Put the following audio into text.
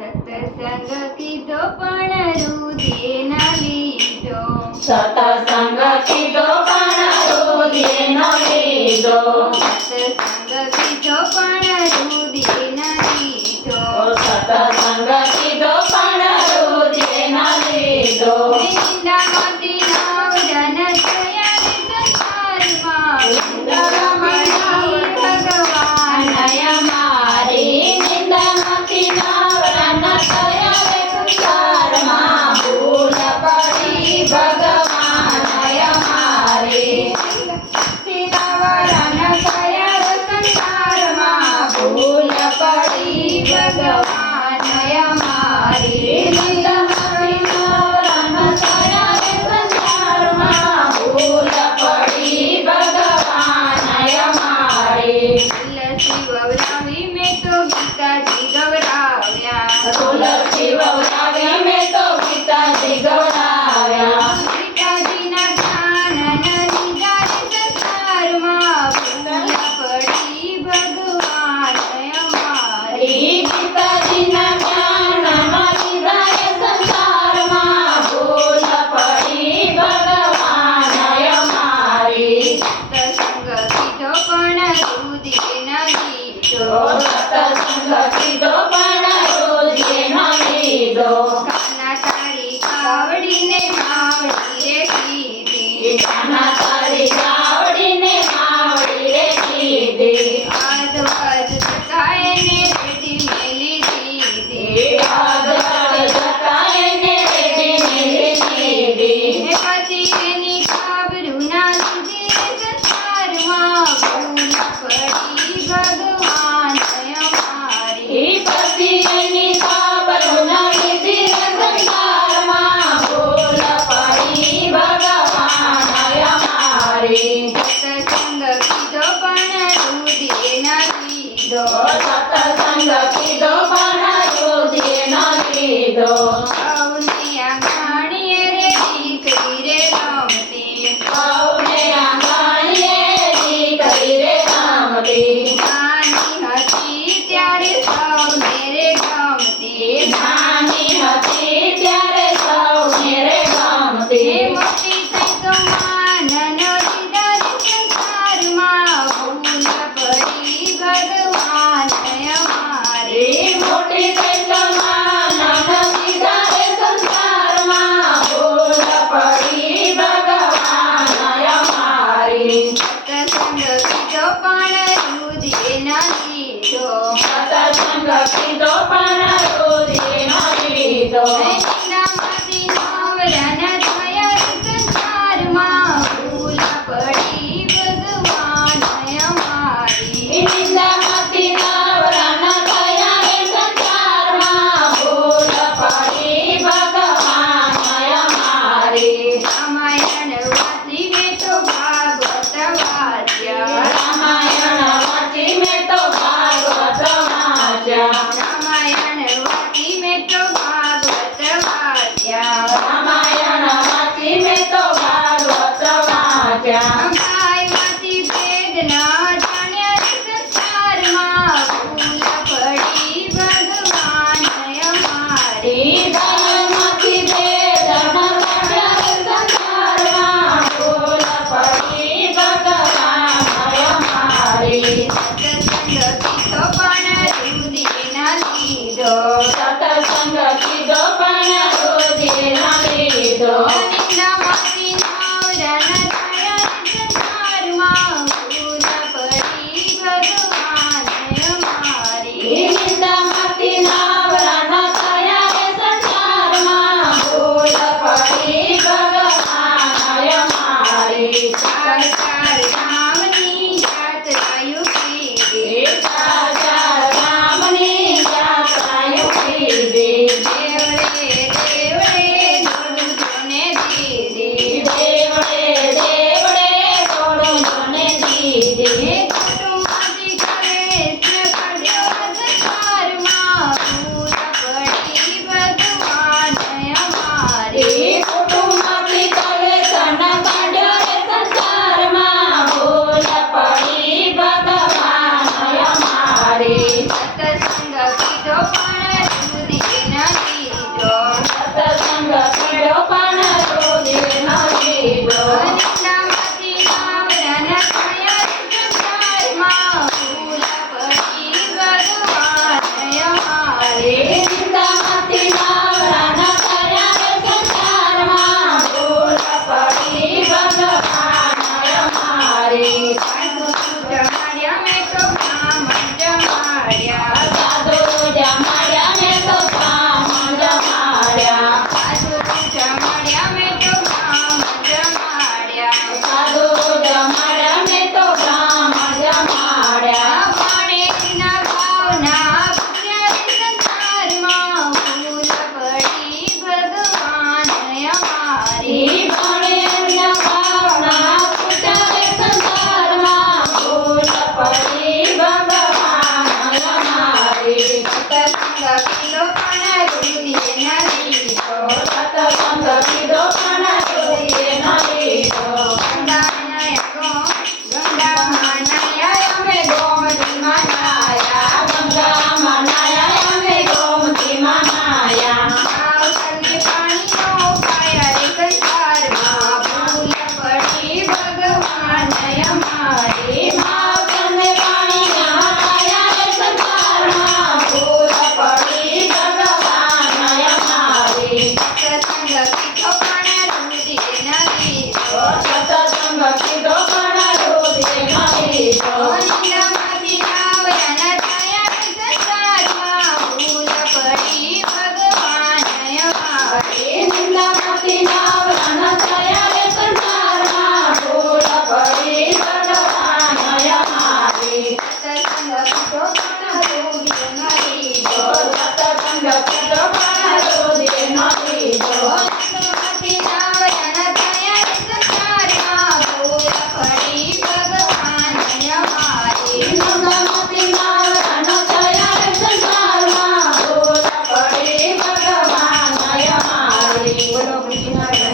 સત્સંગ કીધો પણ રુધિર ન લીધો. સત્સંગ કીધો પણ રુધિર ન લીધો. સત્સંગ કીધો પણ રુધિર ન લીધો. સત્સંગ કીધો પણ રુધિર ન લીધો. નિંદામાંથી નવરન થયા રે સંસારમાં. ભગવાન અમારી નિંદામાંથી નવરન થયા રે સંસારમાં. ભૂલ પડી ભગવાન અમારી. નવરન થયા રે સંસારમાં. ભૂલ પડી ભગવાન અમારી. નિંદામાંથી નવરન થયા રે સંસારમાં. ભૂલ પડી ભગવાન અમારી. તુલસી વવરાવી મેં તો ગીતાજી ગવરાવ્યા. તુલસી વવરાવી મેં તો ગીતાજી ગવરાવ્યા. ગીતાજીના જ્ઞાન લીધા રે સંસારમાં. ભૂલ પડી ભગવાન અમારી. ગીતાજીના જ્ઞાનમાં લીધા રે સંસારમાં. ભૂલ પડી ભગવાન અમારી. સત્સંગ કીધો પણ રુધિર ન લીધો. સત્સંગ કીધો પણ રુધિર ન લીધો. કાના તારી કાવડીને માવડી રે કીધી. કાના તારી ગાવડીને માવડી રે કીધી. આદવદ જતાયને રેડી મેલી દીધી. આદવડ જટાઈને રેડીને લીધી. હે પતિ એની કાબરૂ ના લીધી રે સંસારમાં. ભૂલ પડી ભગવાન અમારી. પછી એની સાબરું ન લીધી રે સંસારમાં. ભૂલ પડી ભગવાન અમારી. સત્સંગ કીધો પણ રુધિર ન લીધો. સત્સંગ કીધો પણ રુધિર ન લીધો. સૌને આંગણીએ રે દીકરી રે રમતી. સૌને આંગણીએ દીકરી રે રમતી. નાની હતી ત્યારે સૌને રે ગમતી. નાની હતી ત્યારે સૌને રે ગમતી. મોટી થઈ તો માનન લીધા રે સંસારમાં. ભૂલ પડી ભગવાન અમારી. મોટી થઈ તો માનવ લીધા રે સંસારમાં. ભૂલ પડી ભગવાન અમારી. સત્સંગ કીધો પણ રુધિર ન લીધો. સત્સંગ કીધો પણ રુધિર ન લીધો. નિંદામાંથી નવરન થયા રે સંસારમાં. ભૂલ પડી ભગવાન અમારી. નિંદામાંથી નવરન થયા રે સંસારમાં. ભૂલ પડી ભગવાન અમારી. રામાયણ વાંચી મેં તો ભાગવત વાંચ્યા. રામાયણ વાંચી મેં તો ભાગવત વાંચ્યા. રામાયણ વાંચી મેં તો ભાગવત વાંચ્યા. રામાયણ વાંચી મેં તો ભાગવત વાંચ્યા. ગાય વાંચી વેદ ન જાણ્યા રે સંસારમાં. ભૂલ પડી ભગવાન અમારી. ગાયમાંથી વેદ ન જાણ્યા રે સંસારમાં. ભૂલ પડી ભગવાન અમારી. સત્સંગ કીધો પણ રુધિર ન લીધો. સત્સંગ કીધો પણ રુધિર ન લીધો. નિંદામાંથી નવરન થયા રે સંસારમાં. ભૂલ પડી ભગવાન અમારી. નિંદામાંથી નવરન થયા રે સંસારમાં. ભૂલ પડી ભગવાન અમારી. ચાર ચાર ધામની યાત્રાયું કીધી. ચાર ચાર ગામની યાત્રાઓ કીધી. દેવળે દેવળે દોડું જોને દીધી. કીધો પણ રુધિર ન લીધો. સત્સંગ કીધો પણ રુધિર ન લીધો. ગંગામાં નાયા અમે ગોમતીમાં નાયા. ગંગામાં નાયા અમે ગોમતીમાં નાયા. આવતરને પાણીનો ઉપાય રે સંસારમાં. ભૂલ પડી ભગવાન અમારી. માવતરને પાણીના નાયા રે સંસારમાં. ભૂલ પડી ભગવાન અમારી. સત્સંગ કીધો પણ રુધિર ન લીધો. સત્સંગ કીધો પણ રુધિર ન લીધો. નિંદામાંથી નાવયા ન થયા રે સંસારમાં. ભૂલ પડી ભગવાન અમારી. નિંદામાંથી નાવયા ન થયા રે સંસારમાં. ભૂલ પડી ભગવાન અમારી. સત્સંગ કીધો પણ રુધિર ન લીધો. સત્સંગ કીધો પણ રુધિર ન લીધો. નિંદામાંથી નાવયા ન થયા રે સંસારમાં. ભૂલ પડી ભગવાન અમારી. નિંદામાંથી નાવયા ન થયા રે સંસારમાં. ભૂલ પડી ભગવાન અમારી. બોલો કૃષ્ણ